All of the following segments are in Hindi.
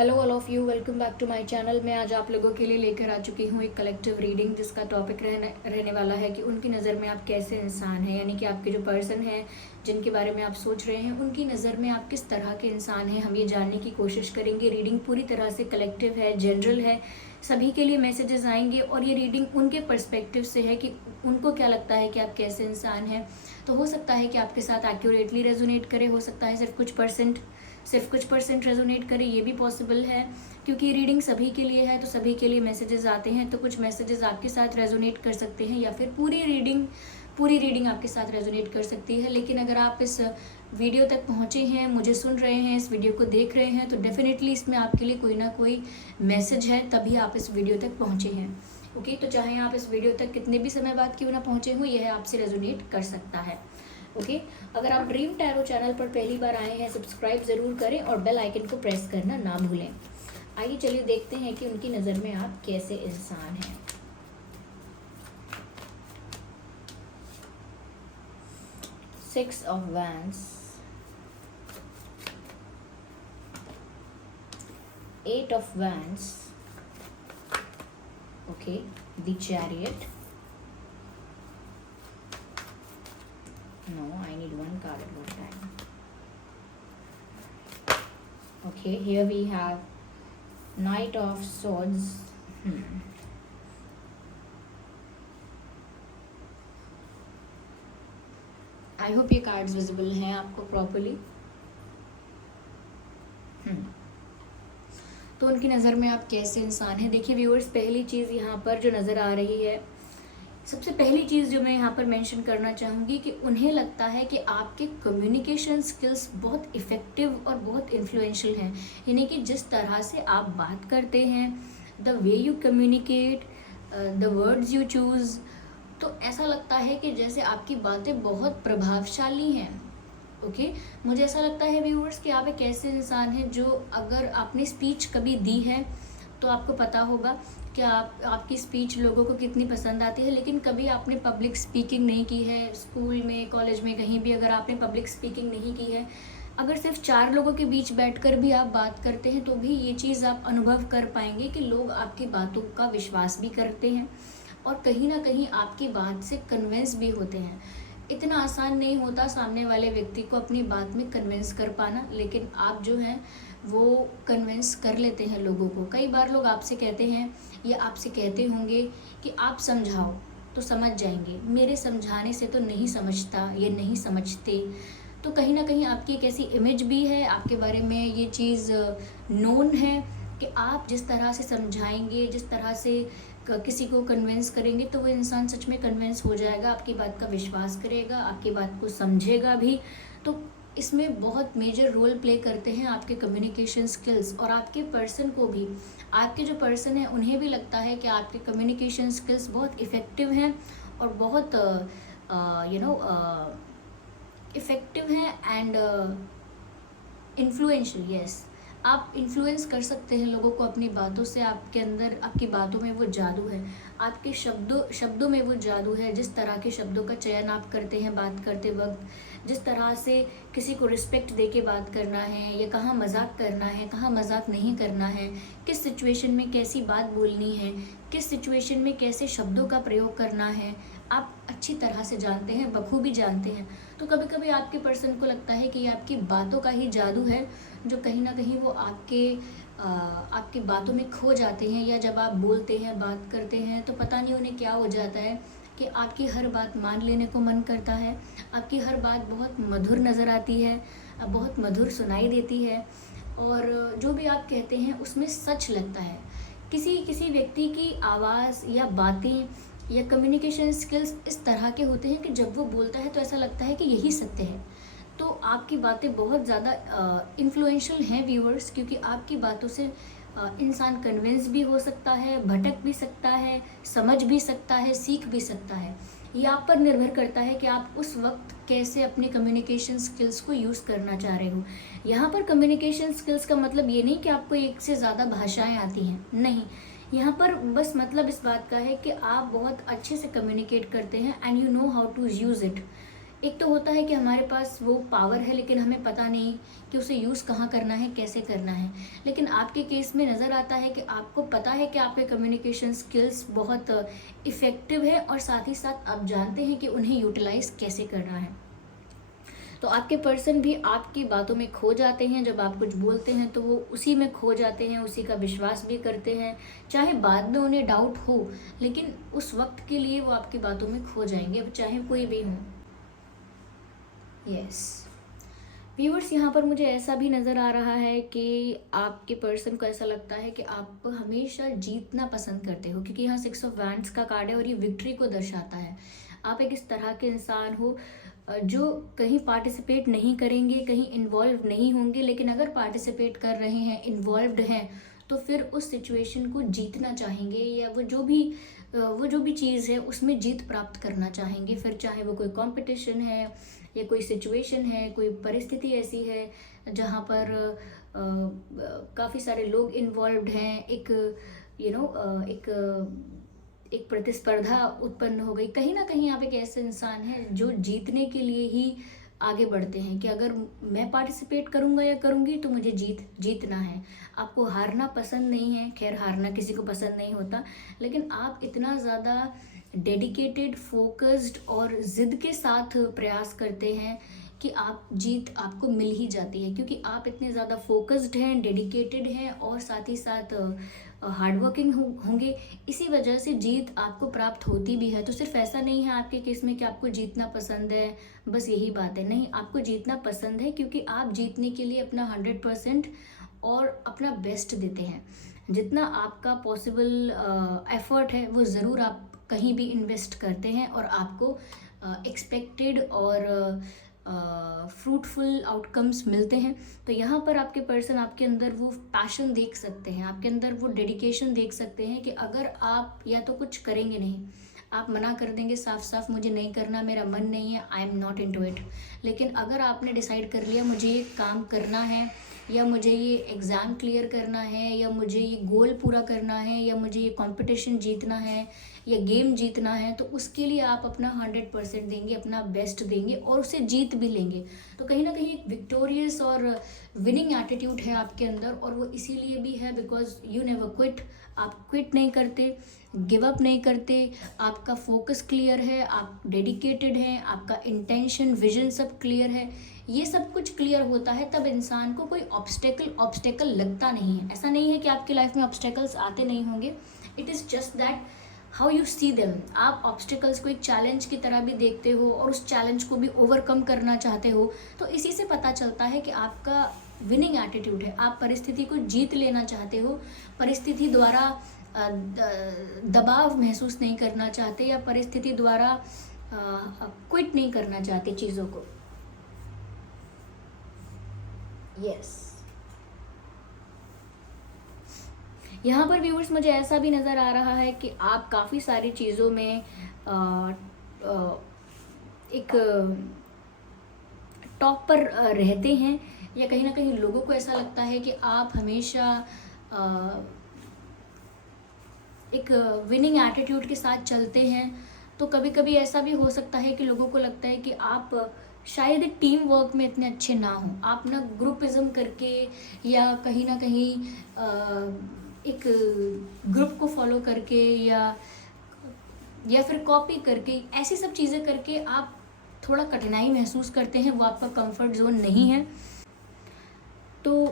Hello all of you, welcome back to my channel. मैं आज आप लोगों के लिए लेकर आ चुकी हूँ एक कलेक्टिव रीडिंग, जिसका टॉपिक रहने वाला है कि उनकी नज़र में आप कैसे इंसान हैं। यानी कि आपके जो पर्सन हैं जिनके बारे में आप सोच रहे हैं, उनकी नज़र में आप किस तरह के इंसान हैं, हम ये जानने की कोशिश करेंगे। रीडिंग पूरी तरह से कलेक्टिव है, जनरल है, सभी के लिए मैसेजेस आएंगे और ये रीडिंग उनके पर्सपेक्टिव से है कि उनको क्या लगता है कि आप कैसे इंसान हैं। तो हो सकता है कि आपके साथ एक्यूरेटली रेजोनेट करे, हो सकता है सिर्फ कुछ परसेंट रेजोनेट करे, ये भी पॉसिबल है। क्योंकि रीडिंग सभी के लिए है तो सभी के लिए मैसेजेस आते हैं, तो कुछ मैसेजेस आपके साथ रेजोनेट कर सकते हैं या फिर पूरी रीडिंग आपके साथ रेजोनेट कर सकती है। लेकिन अगर आप इस वीडियो तक पहुँचे हैं, मुझे सुन रहे हैं, इस वीडियो को देख रहे हैं, तो डेफिनेटली इसमें आपके लिए कोई ना कोई मैसेज है, तभी आप इस वीडियो तक पहुँचे हैं। ओके, तो चाहे आप इस वीडियो तक कितने भी समय बाद क्यों ना पहुँचे हो, यह आपसे रेजोनेट कर सकता है। ओके, अगर आप ड्रीम टैरो चैनल पर पहली बार आए हैं, सब्सक्राइब ज़रूर करें और बेल आइकन को प्रेस करना ना भूलें। आइए चलिए देखते हैं कि उनकी नज़र में आप कैसे इंसान हैं। Six of wands, eight of wands, okay, the chariot. No, I need one card at one time. Okay, here we have Knight of Swords. I hope ये cards visible हैं आपको properly. तो उनकी नज़र में आप कैसे इंसान हैं। देखिए व्यूअर्स, पहली चीज़ यहाँ पर जो नज़र आ रही है, सबसे पहली चीज़ जो मैं यहाँ पर मेंशन करना चाहूँगी कि उन्हें लगता है कि आपके कम्युनिकेशन स्किल्स बहुत इफ़ेक्टिव और बहुत इन्फ्लुएंशियल हैं। यानी कि जिस तरह से आप बात करते हैं, the way you communicate, the words you choose, तो ऐसा लगता है कि जैसे आपकी बातें बहुत प्रभावशाली हैं। ओके, मुझे ऐसा लगता है व्यूअर्स कि आप एक ऐसे इंसान हैं जो, अगर आपने स्पीच कभी दी है तो आपको पता होगा कि आपकी स्पीच लोगों को कितनी पसंद आती है। लेकिन कभी आपने पब्लिक स्पीकिंग नहीं की है, स्कूल में, कॉलेज में, कहीं भी अगर आपने पब्लिक स्पीकिंग नहीं की है, अगर सिर्फ 4 लोगों के बीच बैठकर भी आप बात करते हैं, तो भी ये चीज़ आप अनुभव कर पाएंगे कि लोग आपकी बातों का विश्वास भी करते हैं और कहीं ना कहीं आपकी बात से कन्विंस भी होते हैं। इतना आसान नहीं होता सामने वाले व्यक्ति को अपनी बात में कन्विंस कर पाना, लेकिन आप जो हैं वो कन्विंस कर लेते हैं लोगों को। कई बार लोग आपसे कहते हैं या आपसे कहते होंगे कि आप समझाओ तो समझ जाएंगे, मेरे समझाने से तो नहीं समझता, ये नहीं समझते। तो कहीं ना कहीं आपकी एक ऐसी इमेज भी है, आपके बारे में ये चीज़ नोन है कि आप जिस तरह से समझाएंगे, जिस तरह से किसी को कन्विंस करेंगे, तो वो इंसान सच में कन्विंस हो जाएगा, आपकी बात का विश्वास करेगा, आपकी बात को समझेगा भी। तो इसमें बहुत मेजर रोल प्ले करते हैं आपके कम्युनिकेशन स्किल्स, और आपके पर्सन को भी, आपके जो पर्सन है उन्हें भी लगता है कि आपके कम्युनिकेशन स्किल्स बहुत इफ़ेक्टिव हैं और बहुत इफ़ेक्टिव हैं एंड इन्फ्लुएंशियल। यस, आप इन्फ्लुएंस कर सकते हैं लोगों को अपनी बातों से। आपके अंदर, आपकी बातों में वो जादू है, आपके शब्दों में वो जादू है। जिस तरह के शब्दों का चयन आप करते हैं बात करते वक्त, जिस तरह से किसी को रिस्पेक्ट दे के बात करना है, या कहाँ मजाक करना है, कहाँ मजाक नहीं करना है, किस सिचुएशन में कैसी बात बोलनी है, किस सिचुएशन में कैसे शब्दों का प्रयोग करना है, आप अच्छी तरह से जानते हैं, बखूबी जानते हैं। तो कभी कभी आपके पर्सन को लगता है कि ये आपकी बातों का ही जादू है, जो कहीं ना कहीं वो आपकी बातों में खो जाते हैं, या जब आप बोलते हैं, बात करते हैं, तो पता नहीं उन्हें क्या हो जाता है कि आपकी हर बात मान लेने को मन करता है, आपकी हर बात बहुत मधुर नज़र आती है, बहुत मधुर सुनाई देती है, और जो भी आप कहते हैं उसमें सच लगता है। किसी व्यक्ति की आवाज़ या बातें या कम्युनिकेशन स्किल्स इस तरह के होते हैं कि जब वो बोलता है तो ऐसा लगता है कि यही सत्य है। तो आपकी बातें बहुत ज़्यादा इन्फ्लुएंशियल हैं व्यूअर्स, क्योंकि आपकी बातों से इंसान कन्विंस भी हो सकता है, भटक भी सकता है, समझ भी सकता है, सीख भी सकता है। ये आप पर निर्भर करता है कि आप उस वक्त कैसे अपने कम्युनिकेशन स्किल्स को यूज़ करना चाह रहे हो। यहाँ पर कम्युनिकेशन स्किल्स का मतलब ये नहीं कि आपको एक से ज़्यादा भाषाएं आती हैं, नहीं। यहाँ पर बस मतलब इस बात का है कि आप बहुत अच्छे से कम्युनिकेट करते हैं and you know how to use it. एक तो होता है कि हमारे पास वो पावर है लेकिन हमें पता नहीं कि उसे यूज़ कहाँ करना है, कैसे करना है। लेकिन आपके केस में नज़र आता है कि आपको पता है कि आपके कम्युनिकेशन स्किल्स बहुत इफ़ेक्टिव है और साथ ही साथ आप जानते हैं कि उन्हें यूटिलाइज़ कैसे करना है। तो आपके पर्सन भी आपकी बातों में खो जाते हैं। जब आप कुछ बोलते हैं तो वो उसी में खो जाते हैं, उसी का विश्वास भी करते हैं, चाहे बाद में उन्हें डाउट हो, लेकिन उस वक्त के लिए वो आपकी बातों में खो जाएंगे, चाहे कोई भी हो। यस व्यूअर्स, यहाँ पर मुझे ऐसा भी नज़र आ रहा है कि आपके पर्सन को ऐसा लगता है कि आप हमेशा जीतना पसंद करते हो, क्योंकि यहाँ 6 ऑफ वैंड्स का कार्ड है और ये विक्ट्री को दर्शाता है। आप एक इस तरह के इंसान हो जो कहीं पार्टिसिपेट नहीं करेंगे, कहीं इन्वॉल्व नहीं होंगे, लेकिन अगर पार्टिसिपेट कर रहे हैं, इन्वॉल्व्ड हैं, तो फिर उस सिचुएशन को जीतना चाहेंगे, या वो जो भी चीज़ है उसमें जीत प्राप्त करना चाहेंगे। फिर चाहे वो कोई कंपटीशन है या कोई सिचुएशन है, कोई परिस्थिति ऐसी है जहाँ पर काफ़ी सारे लोग इन्वॉल्व्ड हैं, एक प्रतिस्पर्धा उत्पन्न हो गई। कहीं ना कहीं आप एक ऐसे इंसान हैं जो जीतने के लिए ही आगे बढ़ते हैं कि अगर मैं पार्टिसिपेट करूंगा या करूंगी तो मुझे जीतना है। आपको हारना पसंद नहीं है। खैर, हारना किसी को पसंद नहीं होता, लेकिन आप इतना ज़्यादा डेडिकेटेड, फोकस्ड और ज़िद के साथ प्रयास करते हैं कि आप जीत आपको मिल ही जाती है, क्योंकि आप इतने ज़्यादा फोकस्ड हैं, डेडिकेटेड हैं और साथ ही साथ हार्ड वर्किंग होंगे। इसी वजह से जीत आपको प्राप्त होती भी है। तो सिर्फ ऐसा नहीं है आपके केस में कि आपको जीतना पसंद है, बस यही बात है। नहीं, आपको जीतना पसंद है क्योंकि आप जीतने के लिए अपना 100% और अपना बेस्ट देते हैं। जितना आपका पॉसिबल एफर्ट है वो ज़रूर आप कहीं भी इन्वेस्ट करते हैं और आपको एक्सपेक्टेड और फ्रूटफुल आउटकम्स मिलते हैं। तो यहाँ पर आपके पर्सन आपके अंदर वो पैशन देख सकते हैं, आपके अंदर वो डेडिकेशन देख सकते हैं कि अगर आप या तो कुछ करेंगे नहीं, आप मना कर देंगे साफ साफ, मुझे नहीं करना, मेरा मन नहीं है, I am not into it. लेकिन अगर आपने डिसाइड कर लिया मुझे ये काम करना है, या मुझे ये एग्ज़ाम क्लियर करना है, या मुझे ये गोल पूरा करना है, या मुझे ये कंपटीशन जीतना है, या गेम जीतना है, तो उसके लिए आप अपना 100% देंगे, अपना बेस्ट देंगे और उसे जीत भी लेंगे। तो कहीं ना कहीं एक विक्टोरियस और विनिंग एटीट्यूड है आपके अंदर, और वो इसीलिए भी है बिकॉज यू नेवर क्विट। आप क्विट नहीं करते, गिव अप नहीं करते, आपका फोकस क्लियर है, आप डेडिकेटेड हैं, आपका इंटेंशन, विजन सब क्लियर है। ये सब कुछ क्लियर होता है तब इंसान को कोई ऑब्स्टेकल लगता नहीं है। ऐसा नहीं है कि आपकी लाइफ में ऑब्स्टेकल्स आते नहीं होंगे, it is just that how you see them. आप ऑब्स्टिकल्स को एक चैलेंज की तरह भी देखते हो और उस चैलेंज को भी ओवरकम करना चाहते हो। तो इसी से पता चलता है कि आपका विनिंग एटीट्यूड है, आप परिस्थिति को जीत लेना चाहते हो, परिस्थिति द्वारा दबाव महसूस नहीं करना चाहते, या परिस्थिति द्वारा क्विट नहीं करना चाहते चीज़ों को। यस यहाँ पर व्यूअर्स मुझे ऐसा भी नज़र आ रहा है कि आप काफ़ी सारी चीज़ों में एक टॉप पर रहते हैं, या कहीं ना कहीं लोगों को ऐसा लगता है कि आप हमेशा एक विनिंग एटीट्यूड के साथ चलते हैं। तो कभी कभी ऐसा भी हो सकता है कि लोगों को लगता है कि आप शायद टीम वर्क में इतने अच्छे ना हों, आप ना ग्रुपिज्म करके या कहीं ना कहीं एक ग्रुप को फॉलो करके या फिर कॉपी करके, ऐसी सब चीज़ें करके आप थोड़ा कठिनाई महसूस करते हैं, वो आपका कंफर्ट जोन नहीं है। तो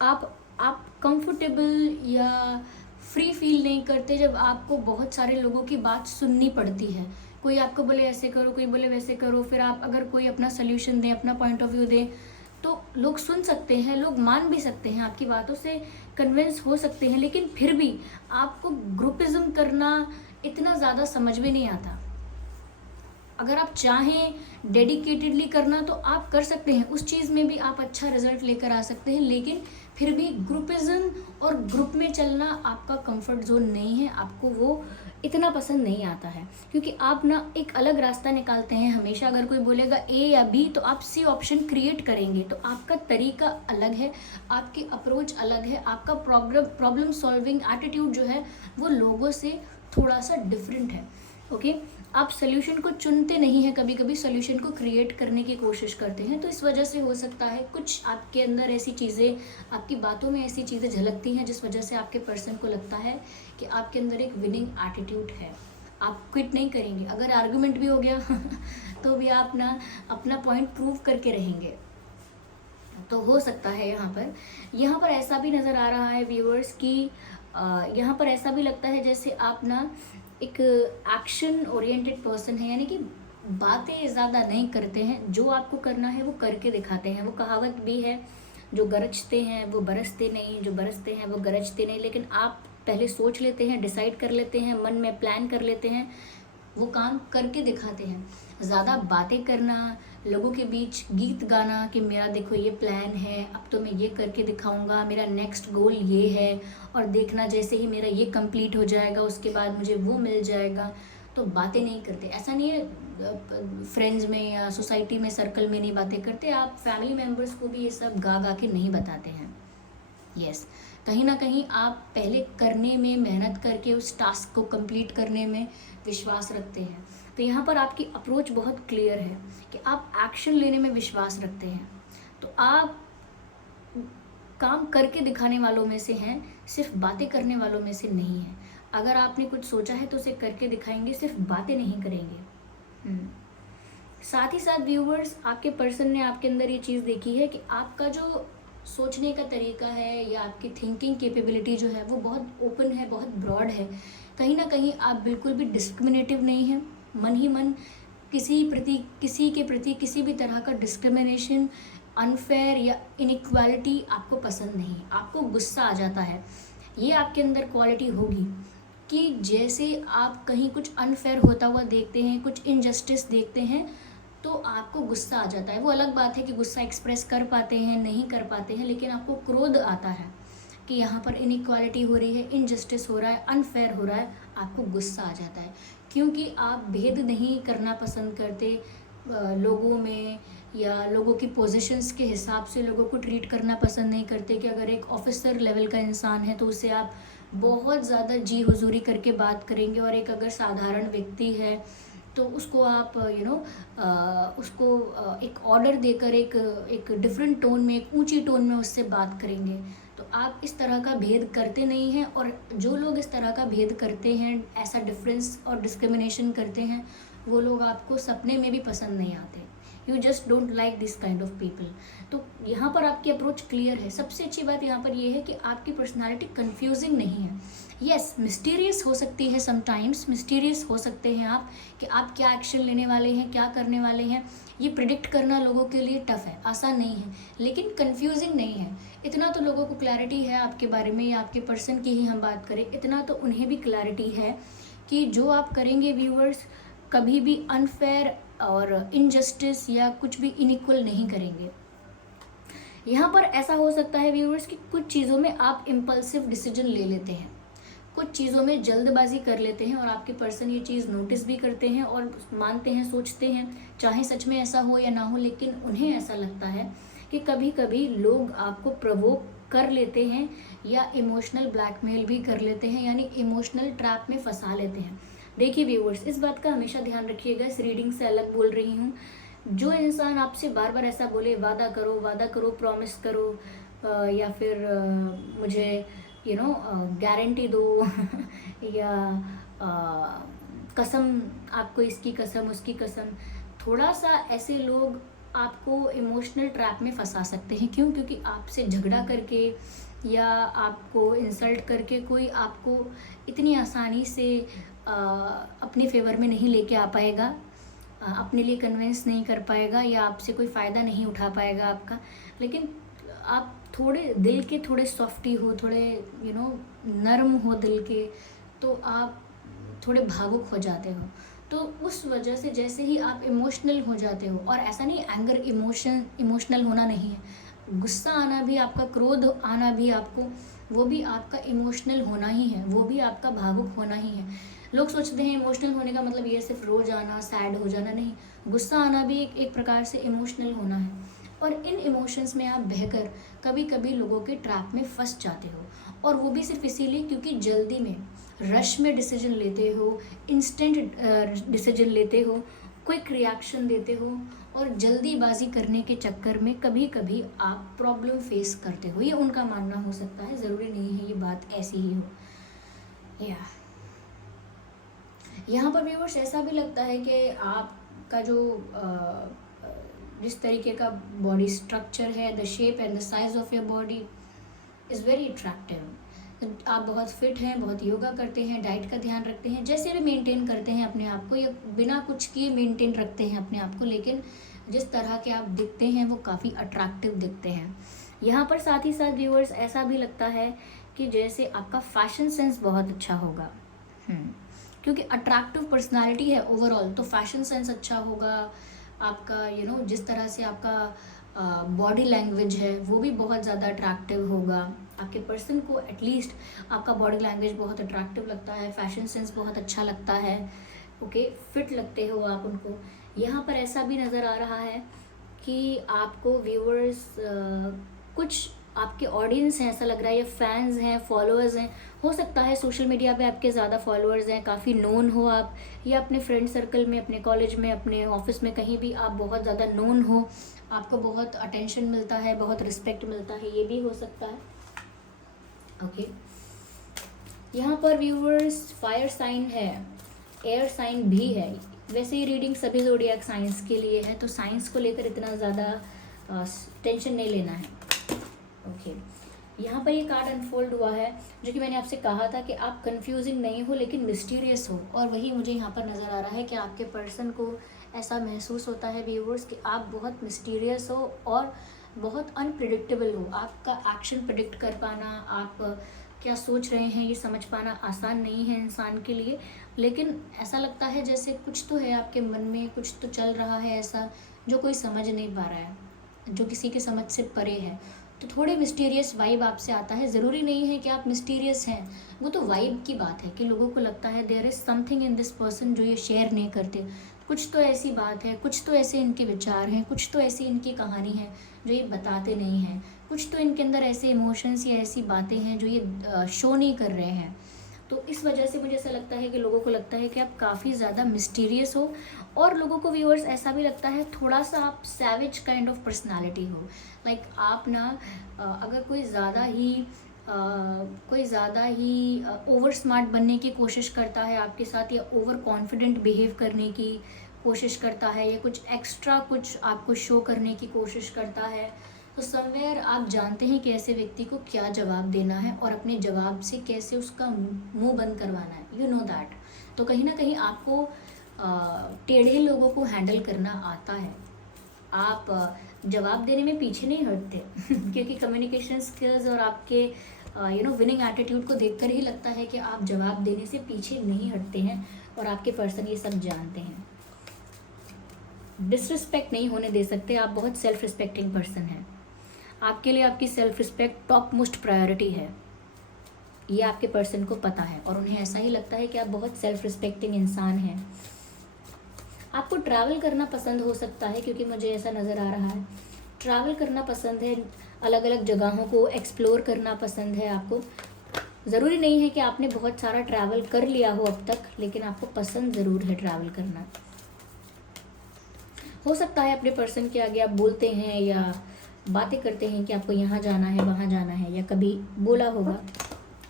आप कंफर्टेबल या फ्री फील नहीं करते जब आपको बहुत सारे लोगों की बात सुननी पड़ती है। कोई आपको बोले ऐसे करो, कोई बोले वैसे करो, फिर आप अगर कोई अपना सोल्यूशन दें, अपना पॉइंट ऑफ व्यू दें, तो लोग सुन सकते हैं, लोग मान भी सकते हैं, आपकी बातों से कन्विंस हो सकते हैं, लेकिन फिर भी आपको ग्रुपिज्म करना इतना ज़्यादा समझ में नहीं आता। अगर आप चाहें डेडिकेटेडली करना तो आप कर सकते हैं, उस चीज़ में भी आप अच्छा रिजल्ट लेकर आ सकते हैं, लेकिन फिर भी ग्रुपिज्म और ग्रुप में चलना आपका कंफर्ट जोन नहीं है, आपको वो इतना पसंद नहीं आता है, क्योंकि आप ना एक अलग रास्ता निकालते हैं हमेशा। अगर कोई बोलेगा ए या बी तो आप सी ऑप्शन क्रिएट करेंगे। तो आपका तरीका अलग है, आपकी अप्रोच अलग है, आपका प्रॉब्लम सॉल्विंग एटीट्यूड जो है वो लोगों से थोड़ा सा डिफरेंट है। ओके, आप सोल्यूशन को चुनते नहीं हैं, कभी कभी सोल्यूशन को क्रिएट करने की कोशिश करते हैं। तो इस वजह से हो सकता है कुछ आपके अंदर ऐसी चीज़ें, आपकी बातों में ऐसी चीज़ें झलकती हैं जिस वजह से आपके पर्सन को लगता है कि आपके अंदर एक विनिंग एटीट्यूड है, आप क्विट नहीं करेंगे। अगर आर्गुमेंट भी हो गया तो भी आप ना अपना पॉइंट प्रूव करके रहेंगे। तो हो सकता है यहाँ पर ऐसा भी नज़र आ रहा है व्यूअर्स कि यहाँ पर ऐसा भी लगता है जैसे आप ना एक एक्शन ओरिएंटेड पर्सन है, यानी कि बातें ज़्यादा नहीं करते हैं, जो आपको करना है वो करके दिखाते हैं। वो कहावत भी है, जो गरजते हैं वो बरसते नहीं, जो बरसते हैं वो गरजते नहीं। लेकिन आप पहले सोच लेते हैं, डिसाइड कर लेते हैं, मन में प्लान कर लेते हैं, वो काम करके दिखाते हैं। ज़्यादा बातें करना, लोगों के बीच गीत गाना कि मेरा देखो ये प्लान है, अब तो मैं ये करके दिखाऊंगा, मेरा नेक्स्ट गोल ये है, और देखना जैसे ही मेरा ये कंप्लीट हो जाएगा उसके बाद मुझे वो मिल जाएगा। तो बातें नहीं करते। ऐसा नहीं है फ्रेंड्स में या सोसाइटी में सर्कल में नहीं बातें करते, आप फैमिली मेम्बर्स को भी ये सब गा गा के नहीं बताते हैं। यस, कहीं ना कहीं आप पहले करने में मेहनत करके उस टास्क को कंप्लीट करने में विश्वास रखते हैं। तो यहाँ पर आपकी अप्रोच बहुत क्लियर है कि आप एक्शन लेने में विश्वास रखते हैं। तो आप काम करके दिखाने वालों में से हैं, सिर्फ बातें करने वालों में से नहीं हैं। अगर आपने कुछ सोचा है तो उसे करके दिखाएंगे, सिर्फ बातें नहीं करेंगे। साथ ही साथ व्यूवर्स, आपके पर्सन ने आपके अंदर ये चीज़ देखी है कि आपका जो सोचने का तरीका है या आपकी थिंकिंग कैपेबिलिटी जो है वो बहुत ओपन है, बहुत ब्रॉड है। कहीं ना कहीं आप बिल्कुल भी डिस्क्रिमिनेटिव नहीं हैं। मन ही मन किसी के प्रति किसी भी तरह का डिस्क्रिमिनेशन, अनफेयर या इनइक्वालिटी आपको पसंद नहीं। आपको गुस्सा आ जाता है। ये आपके अंदर क्वालिटी होगी कि जैसे आप कहीं कुछ अनफेयर होता हुआ देखते हैं, कुछ इनजस्टिस देखते हैं, तो आपको गुस्सा आ जाता है। वो अलग बात है कि गुस्सा एक्सप्रेस कर पाते हैं, नहीं कर पाते हैं, लेकिन आपको क्रोध आता है कि यहाँ पर इनइक्वालिटी हो रही है, इनजस्टिस हो रहा है, अनफेयर हो रहा है, आपको गुस्सा आ जाता है। क्योंकि आप भेद नहीं करना पसंद करते लोगों में, या लोगों की पोजीशंस के हिसाब से लोगों को ट्रीट करना पसंद नहीं करते कि अगर एक ऑफिसर लेवल का इंसान है तो उससे आप बहुत ज़्यादा जी हुजूरी करके बात करेंगे, और एक अगर साधारण व्यक्ति है तो उसको आप उसको एक ऑर्डर देकर एक डिफरेंट टोन में, एक ऊंची टोन में उससे बात करेंगे। तो आप इस तरह का भेद करते नहीं हैं, और जो लोग इस तरह का भेद करते हैं, ऐसा डिफरेंस और डिस्क्रिमिनेशन करते हैं, वो लोग आपको सपने में भी पसंद नहीं आते। You just don't like this kind of people. तो यहाँ पर आपकी अप्रोच क्लियर है। सबसे अच्छी बात यहाँ पर ये है कि आपकी पर्सनालिटी कंफ्यूजिंग नहीं है। यस, मिस्टीरियस हो सकती है, समटाइम्स मिस्टीरियस हो सकते हैं आप, कि आप क्या एक्शन लेने वाले हैं, क्या करने वाले हैं। ये प्रिडिक्ट करना लोगों के लिए टफ है, आसान नहीं है, लेकिन कंफ्यूजिंग नहीं है। इतना तो लोगों को क्लैरिटी है आपके बारे में, या आपके पर्सन की ही हम बात करें, इतना तो उन्हें भी क्लैरिटी है कि जो आप करेंगे व्यूअर्स, कभी भी अनफेयर और इनजस्टिस या कुछ भी इनइक्वल नहीं करेंगे। यहाँ पर ऐसा हो सकता है व्यूअर्स कि कुछ चीज़ों में आप इम्पल्सिव डिसीजन ले लेते हैं, कुछ चीज़ों में जल्दबाजी कर लेते हैं, और आपके पर्सन ये चीज़ नोटिस भी करते हैं और मानते हैं, सोचते हैं, चाहे सच में ऐसा हो या ना हो, लेकिन उन्हें ऐसा लगता है कि कभी कभी लोग आपको प्रवोक कर लेते हैं या इमोशनल ब्लैकमेल भी कर लेते हैं, यानी इमोशनल ट्रैप में फंसा लेते हैं। देखिए व्यूअर्स, इस बात का हमेशा ध्यान रखिएगा, इस रीडिंग से अलग बोल रही हूँ। जो इंसान आपसे बार बार ऐसा बोले, वादा करो, प्रॉमिस करो, या फिर मुझे गारंटी दो या कसम, आपको इसकी कसम, उसकी कसम, थोड़ा सा ऐसे लोग आपको इमोशनल ट्रैप में फंसा सकते हैं। क्यों? क्योंकि आपसे झगड़ा करके या आपको इंसल्ट करके कोई आपको इतनी आसानी से अपने फेवर में नहीं लेके आ पाएगा, अपने लिए कन्विंस नहीं कर पाएगा, या आपसे कोई फ़ायदा नहीं उठा पाएगा आपका। लेकिन आप थोड़े दिल के थोड़े सॉफ्टी हो, थोड़े नरम हो दिल के, तो आप थोड़े भावुक हो जाते हो। तो उस वजह से जैसे ही आप इमोशनल हो जाते हो, और ऐसा नहीं एंगर इमोशनल होना नहीं है, गुस्सा आना भी आपका, क्रोध आना भी आपको, वो भी आपका इमोशनल होना ही है, वो भी आपका भावुक होना ही है। लोग सोचते हैं इमोशनल होने का मतलब ये सिर्फ रो जाना, सैड हो जाना, नहीं, गुस्सा आना भी एक प्रकार से इमोशनल होना है। और इन इमोशंस में आप बहकर कभी कभी लोगों के ट्रैप में फंस जाते हो, और वो भी सिर्फ इसीलिए क्योंकि जल्दी में रश में डिसीजन लेते हो, इंस्टेंट डिसीजन लेते हो, क्विक रिएक्शन देते हो, और जल्दीबाजी करने के चक्कर में कभी कभी आप प्रॉब्लम फेस करते हो। ये उनका मानना हो सकता है, ज़रूरी नहीं है ये बात ऐसी ही हो। यहाँ पर व्यूअर्स ऐसा भी लगता है कि आपका जो जिस तरीके का बॉडी स्ट्रक्चर है, the shape and the size of your body is very attractive. आप बहुत फिट हैं, बहुत योगा करते हैं, डाइट का ध्यान रखते हैं, जैसे भी मेंटेन करते हैं अपने आप को, या बिना कुछ किए मेंटेन रखते हैं अपने आप को, लेकिन जिस तरह के आप दिखते हैं वो काफ़ी अट्रैक्टिव दिखते हैं। यहाँ पर साथ ही साथ व्यूअर्स ऐसा भी लगता है कि जैसे आपका फैशन सेंस बहुत अच्छा होगा, क्योंकि अट्रैक्टिव पर्सनालिटी है ओवरऑल, तो फैशन सेंस अच्छा होगा आपका। जिस तरह से आपका बॉडी लैंग्वेज है वो भी बहुत ज़्यादा अट्रैक्टिव होगा। आपके पर्सन को एटलीस्ट आपका बॉडी लैंग्वेज बहुत अट्रैक्टिव लगता है, फैशन सेंस बहुत अच्छा लगता है, ओके, फिट लगते हो आप उनको। यहाँ पर ऐसा भी नज़र आ रहा है कि आपको व्यूअर्स कुछ आपके ऑडियंस हैं, ऐसा लग रहा है, या फैंस हैं, फॉलोअर्स हैं, हो सकता है सोशल मीडिया पे आपके ज़्यादा फॉलोअर्स हैं, काफ़ी नोन हो आप, या अपने फ्रेंड सर्कल में, अपने कॉलेज में, अपने ऑफिस में, कहीं भी आप बहुत ज़्यादा नोन हो, आपको बहुत अटेंशन मिलता है, बहुत रिस्पेक्ट मिलता है, ये भी हो सकता है, ओके। यहाँ पर व्यूअर्स फायर साइन है, एयर साइन भी है। वैसे ये रीडिंग सभी ज़ोडिएक साइंस के लिए है, तो साइंस को लेकर इतना ज़्यादा टेंशन नहीं लेना है, ओके। यहाँ पर ये कार्ड अनफोल्ड हुआ है, जो कि मैंने आपसे कहा था कि आप कंफ्यूजिंग नहीं हो लेकिन मिस्टीरियस हो, और वही मुझे यहाँ पर नज़र आ रहा है कि आपके पर्सन को ऐसा महसूस होता है व्यूअर्स कि आप बहुत मिस्टीरियस हो और बहुत अनप्रिडिक्टेबल हो। आपका एक्शन प्रिडिक्ट कर पाना, आप क्या सोच रहे हैं ये समझ पाना आसान नहीं है इंसान के लिए, लेकिन ऐसा लगता है जैसे कुछ तो है आपके मन में, कुछ तो चल रहा है ऐसा जो कोई समझ नहीं पा रहा है, जो किसी के समझ से परे है। तो थोड़े मिस्टीरियस वाइब आपसे आता है। ज़रूरी नहीं है कि आप मिस्टीरियस हैं, वो तो वाइब की बात है कि लोगों को लगता है there is something in this person जो ये शेयर नहीं करते, कुछ तो ऐसी बात है, कुछ तो ऐसे इनके विचार हैं, कुछ तो ऐसी इनकी कहानी है जो ये बताते नहीं हैं, कुछ तो इनके अंदर ऐसे इमोशंस या ऐसी बातें हैं जो ये शो नहीं कर रहे हैं। तो इस वजह से मुझे ऐसा लगता है कि लोगों को लगता है कि आप काफ़ी ज़्यादा मिस्टीरियस हो, और लोगों को व्यूअर्स ऐसा भी लगता है थोड़ा सा आप सैविज काइंड ऑफ पर्सनालिटी हो। लाइक आप ना अगर कोई ज़्यादा ही ओवर स्मार्ट बनने की कोशिश करता है आपके साथ, या ओवर कॉन्फिडेंट बिहेव करने की कोशिश करता है, या कुछ एक्स्ट्रा कुछ आपको शो करने की कोशिश करता है, तो समवेयर आप जानते हैं कि ऐसे व्यक्ति को क्या जवाब देना है और अपने जवाब से कैसे उसका मुंह बंद करवाना है, यू नो दैट। तो कहीं ना कहीं आपको टेढ़े लोगों को हैंडल करना आता है। आप जवाब देने में पीछे नहीं हटते क्योंकि कम्युनिकेशन स्किल्स और आपके विनिंग एटीट्यूड को देखकर ही लगता है कि आप जवाब देने से पीछे नहीं हटते हैं, और आपके पर्सन ये सब जानते हैं। डिसरिस्पेक्ट नहीं होने दे सकते, आप बहुत सेल्फ रिस्पेक्टिंग पर्सन हैं। आपके लिए आपकी self respect top most priority है, ये आपके पर्सन को पता है, और उन्हें ऐसा ही लगता है कि आप बहुत सेल्फ रिस्पेक्टिंग इंसान हैं। आपको ट्रैवल करना पसंद हो सकता है, क्योंकि मुझे ऐसा नज़र आ रहा है ट्रैवल करना पसंद है, अलग अलग जगहों को एक्सप्लोर करना पसंद है आपको। ज़रूरी नहीं है कि आपने बहुत सारा ट्रैवल कर लिया हो अब तक, लेकिन आपको पसंद ज़रूर है ट्रैवल करना। हो सकता है अपने पर्सन के आगे आप बोलते हैं या बातें करते हैं कि आपको यहाँ जाना है, वहाँ जाना है, या कभी बोला होगा।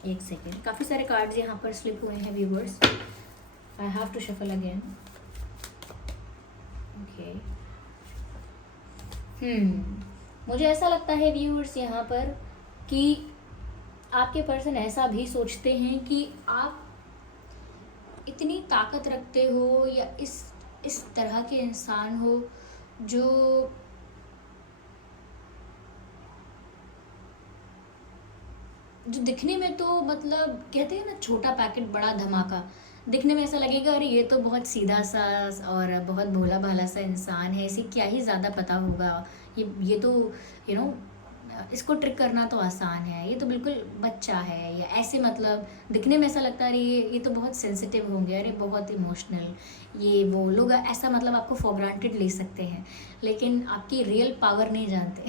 एक सेकेंड, काफ़ी सारे कार्ड्स यहाँ पर स्लिप हुए हैं viewers, I have to shuffle again, okay. मुझे ऐसा लगता है व्यूअर्स यहाँ पर कि आपके पर्सन ऐसा भी सोचते हैं कि आप इतनी ताकत रखते हो, या इस तरह के इंसान हो जो दिखने में तो मतलब कहते हैं ना छोटा पैकेट बड़ा धमाका, दिखने में ऐसा लगेगा अरे ये तो बहुत सीधा सा और बहुत भोला भाला सा इंसान है, इसे क्या ही ज़्यादा पता होगा, ये तो इसको ट्रिक करना तो आसान है, ये तो बिल्कुल बच्चा है, या ऐसे मतलब दिखने में ऐसा लगता है अरे ये तो बहुत सेंसिटिव होंगे, अरे बहुत इमोशनल, ये वो लोग ऐसा मतलब आपको फॉर ग्रांटेड ले सकते हैं, लेकिन आपकी रियल पावर नहीं जानते।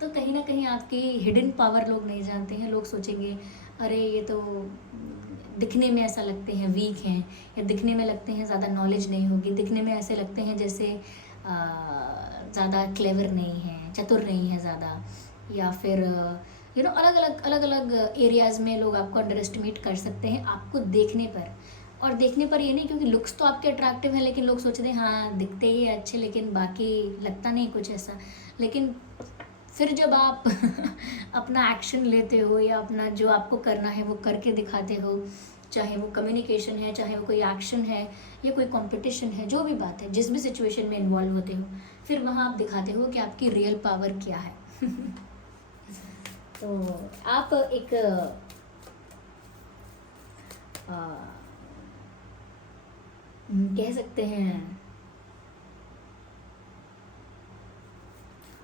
तो कहीं ना कहीं आपकी हिडन पावर लोग नहीं जानते हैं। लोग सोचेंगे अरे ये तो दिखने में ऐसा लगते हैं वीक हैं, या दिखने में लगते हैं ज़्यादा नॉलेज नहीं होगी, दिखने में ऐसे लगते हैं जैसे ज़्यादा क्लेवर नहीं है, चतुर नहीं है ज़्यादा, या फिर अलग अलग एरियाज़ में लोग आपको अंडर एस्टिमेट कर सकते हैं आपको देखने पर। और देखने पर ये नहीं, क्योंकि लुक्स तो आपके अट्रैक्टिव हैं, लेकिन लोग सोचते हैं हाँ दिखते ही अच्छे, लेकिन बाकी लगता नहीं कुछ ऐसा। लेकिन फिर जब आप अपना एक्शन लेते हो, या अपना जो आपको करना है वो करके दिखाते हो, चाहे वो कम्युनिकेशन है, चाहे वो कोई एक्शन है, या कोई कंपटीशन है, जो भी बात है, जिस भी सिचुएशन में इन्वॉल्व होते हो, फिर वहाँ आप दिखाते हो कि आपकी रियल पावर क्या है। तो आप एक कह सकते हैं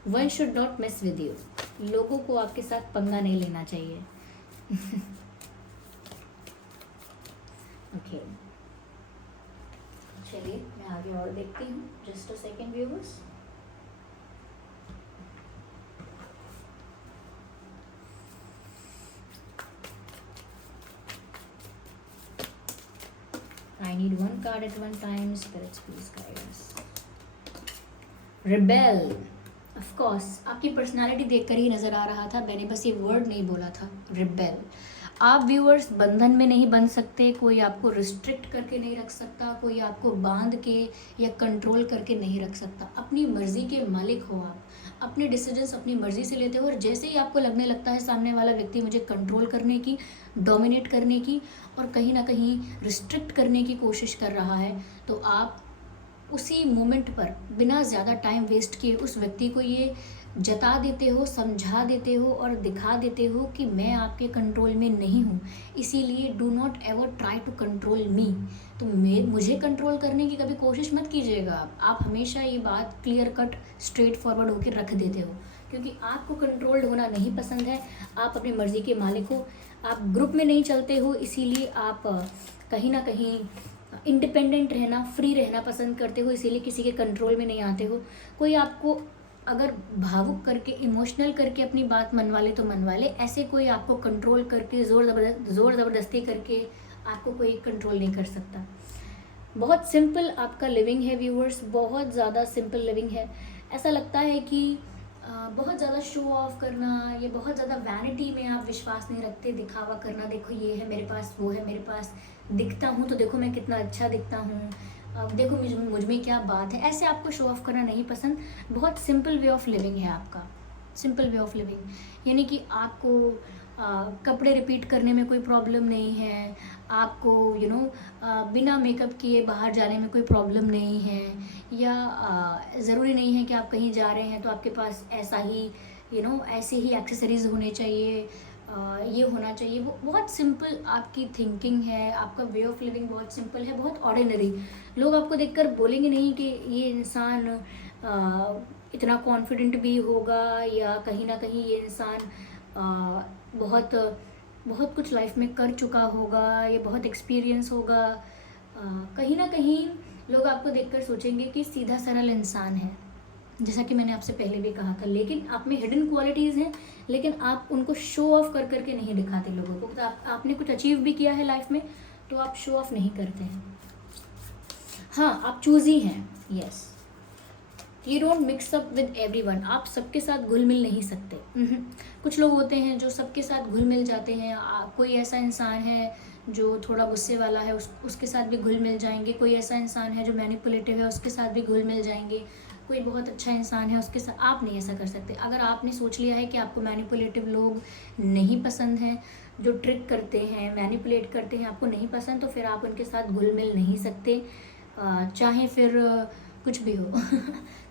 one should not miss with you, लोगों को आपके साथ पंगा नहीं लेना चाहिए। ओके, चलिए मैं आगे और देखती हूँ। Just a second viewers. I need one card at one time. Spirits, please guide us. Rebel. Of course, आपकी पर्सनालिटी देखकर ही नज़र आ रहा था, मैंने बस ये वर्ड नहीं बोला था, रिबेल। आप व्यूअर्स बंधन में नहीं बन सकते, कोई आपको रिस्ट्रिक्ट करके नहीं रख सकता, कोई आपको बांध के या कंट्रोल करके नहीं रख सकता। अपनी मर्जी के मालिक हो आप, अपने डिसीजंस अपनी मर्जी से लेते हो, और जैसे ही आपको लगने लगता है सामने वाला व्यक्ति मुझे कंट्रोल करने की, डोमिनेट करने की और कहीं ना कहीं रिस्ट्रिक्ट करने की कोशिश कर रहा है, तो आप उसी मोमेंट पर बिना ज़्यादा टाइम वेस्ट किए उस व्यक्ति को ये जता देते हो, समझा देते हो और दिखा देते हो कि मैं आपके कंट्रोल में नहीं हूँ, इसीलिए do not ever try to control me. तो मुझे कंट्रोल करने की कभी कोशिश मत कीजिएगा। आप हमेशा ये बात क्लियर कट स्ट्रेट फॉरवर्ड होकर रख देते हो, क्योंकि आपको कंट्रोल्ड होना नहीं पसंद है। आप अपनी मर्ज़ी के मालिक हो, आप ग्रुप में नहीं चलते हो, इसीलिए आप कहीं ना कहीं इंडिपेंडेंट रहना, फ्री रहना पसंद करते हो, इसीलिए किसी के कंट्रोल में नहीं आते हो। कोई आपको अगर भावुक करके, इमोशनल करके अपनी बात मनवा ले तो मनवा ले, ऐसे कोई आपको कंट्रोल करके ज़ोर ज़बरदस्ती करके आपको कोई कंट्रोल नहीं कर सकता। बहुत सिंपल आपका लिविंग है व्यूअर्स, बहुत ज़्यादा सिंपल लिविंग है। ऐसा लगता है कि बहुत ज़्यादा शो ऑफ करना, ये बहुत ज़्यादा वैनिटी में आप विश्वास नहीं रखते, दिखावा करना, देखो ये है मेरे पास, वो है मेरे पास, दिखता हूँ तो देखो मैं कितना अच्छा दिखता हूँ, देखो मुझ में क्या बात है, ऐसे आपको शो ऑफ करना नहीं पसंद। बहुत सिंपल वे ऑफ लिविंग है आपका, सिंपल वे ऑफ लिविंग, यानी कि आपको कपड़े रिपीट करने में कोई प्रॉब्लम नहीं है, आपको बिना मेकअप किए बाहर जाने में कोई प्रॉब्लम नहीं है, या ज़रूरी नहीं है कि आप कहीं जा रहे हैं तो आपके पास ऐसा ही ऐसे ही एक्सेसरीज़ होने चाहिए, ये होना चाहिए। वो बहुत सिंपल आपकी थिंकिंग है, आपका वे ऑफ लिविंग बहुत सिंपल है, बहुत ऑर्डिनरी। लोग आपको देखकर बोलेंगे नहीं कि ये इंसान इतना कॉन्फिडेंट भी होगा, या कहीं ना कहीं ये इंसान बहुत बहुत कुछ लाइफ में कर चुका होगा, ये बहुत एक्सपीरियंस होगा। कहीं ना कहीं लोग आपको देखकर सोचेंगे कि सीधा सरल इंसान है, जैसा कि मैंने आपसे पहले भी कहा था, लेकिन आप में हिडन क्वालिटीज़ हैं, लेकिन आप उनको शो ऑफ कर करके नहीं दिखाते लोगों को। तो आपने कुछ अचीव भी किया है लाइफ में, तो आप शो ऑफ नहीं करते हैं। हाँ, आप चूज़ी हैं, yes. You don't mix up with everyone, आप सबके साथ घुल मिल नहीं सकते। कुछ लोग होते हैं जो सबके साथ घुल मिल जाते हैं। कोई ऐसा इंसान है जो थोड़ा गुस्से वाला है, उसके साथ भी घुल मिल जाएंगे। कोई ऐसा इंसान है जो मैनिपुलेटिव है, उसके साथ भी घुल मिल जाएंगे। कोई बहुत अच्छा इंसान है, उसके साथ आप नहीं ऐसा कर सकते। अगर आपने सोच लिया है कि आपको मैनिपुलेटिव लोग नहीं पसंद हैं, जो ट्रिक करते हैं, मैनिपुलेट करते हैं, आपको नहीं पसंद, तो फिर आप उनके साथ घुल मिल नहीं सकते, चाहे फिर कुछ भी हो।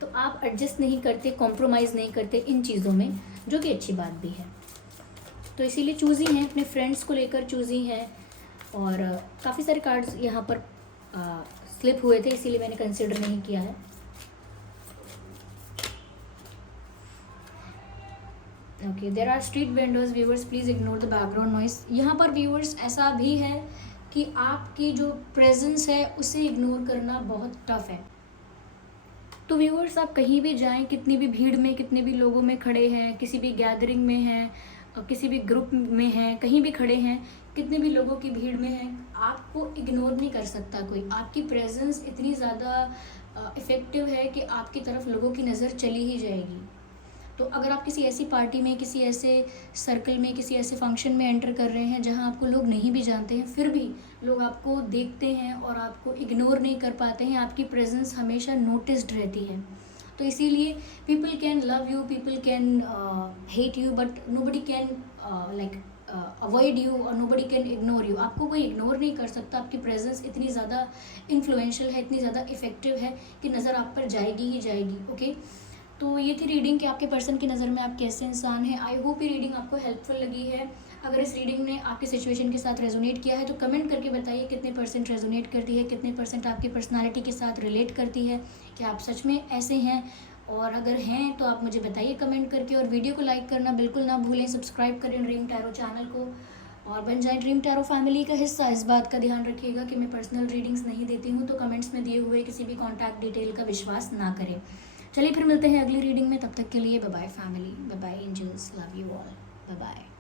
तो आप एडजस्ट नहीं करते, कॉम्प्रोमाइज़ नहीं करते इन चीज़ों में, जो कि अच्छी बात भी है। तो इसीलिए चूज़ी हैं, अपने फ्रेंड्स को लेकर चूज़ी हैं। और काफ़ी सारे कार्ड्स यहाँ पर स्लिप हुए थे, इसीलिए मैंने कंसिडर नहीं किया है। Okay, there are street vendors, viewers please ignore the background noise. यहाँ पर व्यूअर्स ऐसा भी है कि आपकी जो प्रेजेंस है उसे इग्नोर करना बहुत टफ है। तो व्यूअर्स आप कहीं भी जाएं, कितनी भी भीड़ में, कितने भी लोगों में खड़े हैं, किसी भी गैदरिंग में हैं, किसी भी ग्रुप में हैं, कहीं भी खड़े हैं, कितने भी लोगों की भीड़ में हैं, आपको इग्नोर नहीं कर सकता कोई। आपकी प्रेजेंस इतनी ज़्यादा इफ़ेक्टिव है कि आपकी तरफ लोगों की नज़र चली ही जाएगी। तो अगर आप किसी ऐसी पार्टी में, किसी ऐसे सर्कल में, किसी ऐसे फंक्शन में एंटर कर रहे हैं जहां आपको लोग नहीं भी जानते हैं, फिर भी लोग आपको देखते हैं और आपको इग्नोर नहीं कर पाते हैं, आपकी प्रेजेंस हमेशा नोटिस्ड रहती है। तो इसीलिए people can love you, people can hate you, but nobody can like avoid you और नोबडी कैन इग्नोर यू। आपको कोई इग्नोर नहीं कर सकता। आपकी प्रेजेंस इतनी ज़्यादा इन्फ्लुएंशियल है, इतनी ज़्यादा इफेक्टिव है कि नज़र आप पर जाएगी ही जाएगी। ओके, तो ये थी रीडिंग कि आपके पर्सन की नज़र में आप कैसे इंसान हैं। आई होप ये रीडिंग आपको हेल्पफुल लगी है। अगर इस रीडिंग ने आपकी सिचुएशन के साथ रेजोनेट किया है तो कमेंट करके बताइए कितने परसेंट रेजोनेट करती है, कितने परसेंट आपकी पर्सनालिटी के साथ रिलेट करती है, क्या आप सच में ऐसे हैं, और अगर हैं तो आप मुझे बताइए कमेंट करके। और वीडियो को लाइक करना बिल्कुल ना भूलें, सब्सक्राइब करें ड्रीम टैरो चैनल को और बन जाए ड्रीम टैरो फैमिली का हिस्सा। इस बात का ध्यान रखिएगा कि मैं पर्सनल रीडिंग्स नहीं देती हूँ, तो कमेंट्स में दिए हुए किसी भी कॉन्टैक्ट डिटेल का विश्वास ना करें। चलिए फिर मिलते हैं अगली रीडिंग में, तब तक के लिए bye bye family, bye bye angels, love you all, bye bye.